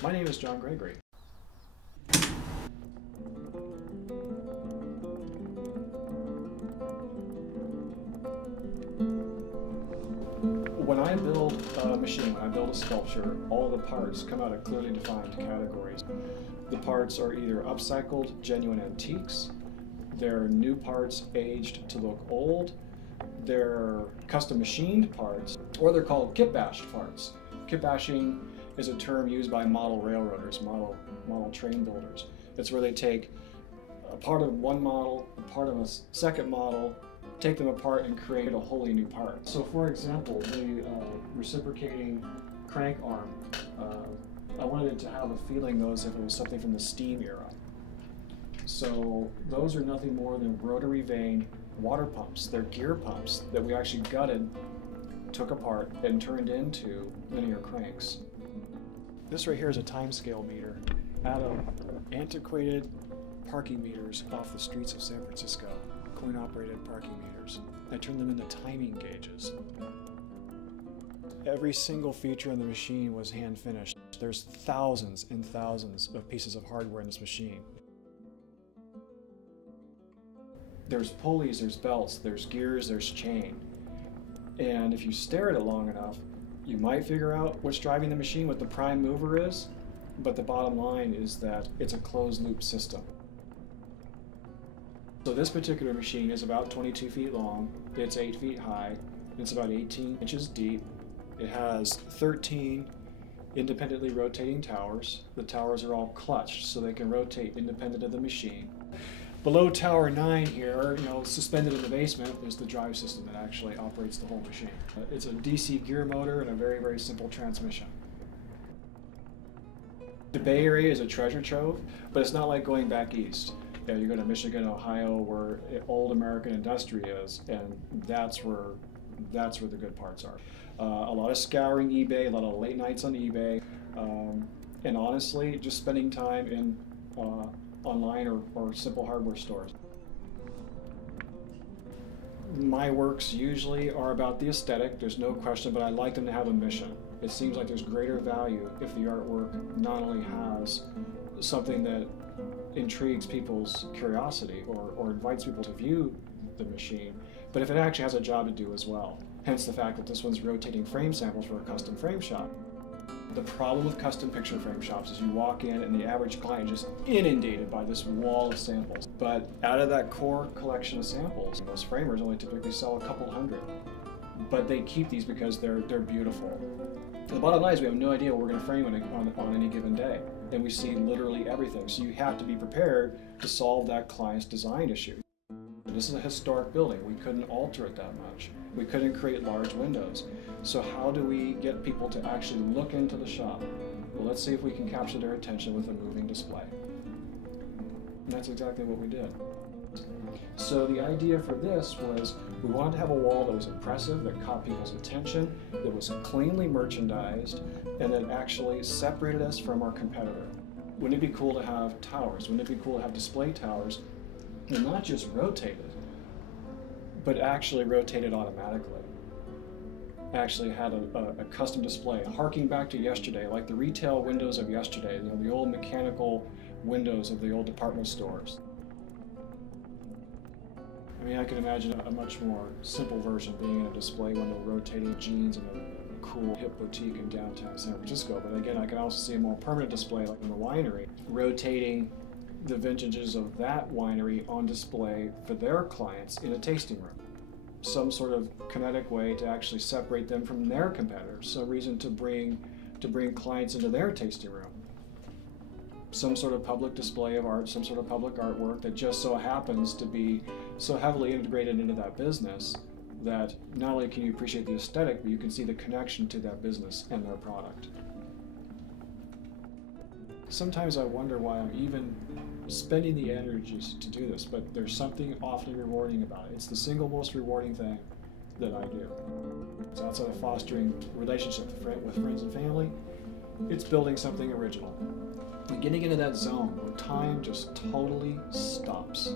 My name is John Gregory. When I build a machine, when I build a sculpture, all the parts come out of clearly defined categories. The parts are either upcycled, genuine antiques, they're new parts aged to look old, they're custom machined parts, or they're called kit bashed parts. Kit bashing is a term used by model railroaders, model train builders. It's where they take a part of one model, a part of a second model, take them apart and create a wholly new part. So for example, the reciprocating crank arm, I wanted it to have a feeling as if it was something from the steam era. So those are nothing more than rotary vane water pumps. They're gear pumps that we actually gutted, took apart, and turned into linear cranks. This right here is a time scale meter out of antiquated parking meters off the streets of San Francisco, coin-operated parking meters. I turned them into timing gauges. Every single feature in the machine was hand-finished. There's thousands and thousands of pieces of hardware in this machine. There's pulleys, there's belts, there's gears, there's chain. And if you stare at it long enough, you might figure out what's driving the machine, what the prime mover is, but the bottom line is that it's a closed loop system. So this particular machine is about 22 feet long, it's 8 feet high, it's about 18 inches deep. It has 13 independently rotating towers. The towers are all clutched so they can rotate independent of the machine. Below Tower 9 here, suspended in the basement, is the drive system that actually operates the whole machine. It's a DC gear motor and a very, very simple transmission. The Bay Area is a treasure trove, but it's not like going back east. You go to Michigan, Ohio, where old American industry is, and that's where the good parts are. A lot of scouring eBay, a lot of late nights on eBay, and honestly, just spending time in online or simple hardware stores. My works usually are about the aesthetic, there's no question, but I like them to have a mission. It seems like there's greater value if the artwork not only has something that intrigues people's curiosity or invites people to view the machine, but if it actually has a job to do as well. Hence the fact that this one's rotating frame samples for a custom frame shop. The problem with custom picture frame shops is you walk in and the average client is just inundated by this wall of samples. But out of that core collection of samples, most framers only typically sell a couple hundred. But they keep these because they're beautiful. The bottom line is we have no idea what we're going to frame on any given day. And we see literally everything. So you have to be prepared to solve that client's design issue. This is a historic building. We couldn't alter it that much. We couldn't create large windows. So how do we get people to actually look into the shop? Well, let's see if we can capture their attention with a moving display. And that's exactly what we did. So the idea for this was we wanted to have a wall that was impressive, that caught people's attention, that was cleanly merchandised, and that actually separated us from our competitor. Wouldn't it be cool to have towers? Wouldn't it be cool to have display towers and not just rotated, but actually rotated automatically? Actually had a custom display, harking back to yesterday, like the retail windows of yesterday, the old mechanical windows of the old department stores. I mean, I can imagine a much more simple version being in a display window rotating jeans in a cool hip boutique in downtown San Francisco. But again, I can also see a more permanent display like in the winery, rotating the vintages of that winery on display for their clients in a tasting room. Some sort of kinetic way to actually separate them from their competitors. Some reason to bring clients into their tasting room. Some sort of public display of art, some sort of public artwork that just so happens to be so heavily integrated into that business that not only can you appreciate the aesthetic, but you can see the connection to that business and their product. Sometimes I wonder why I'm even spending the energies to do this, but there's something awfully rewarding about it. It's the single most rewarding thing that I do. So outside of fostering relationships with friends and family, it's building something original. And getting into that zone where time just totally stops.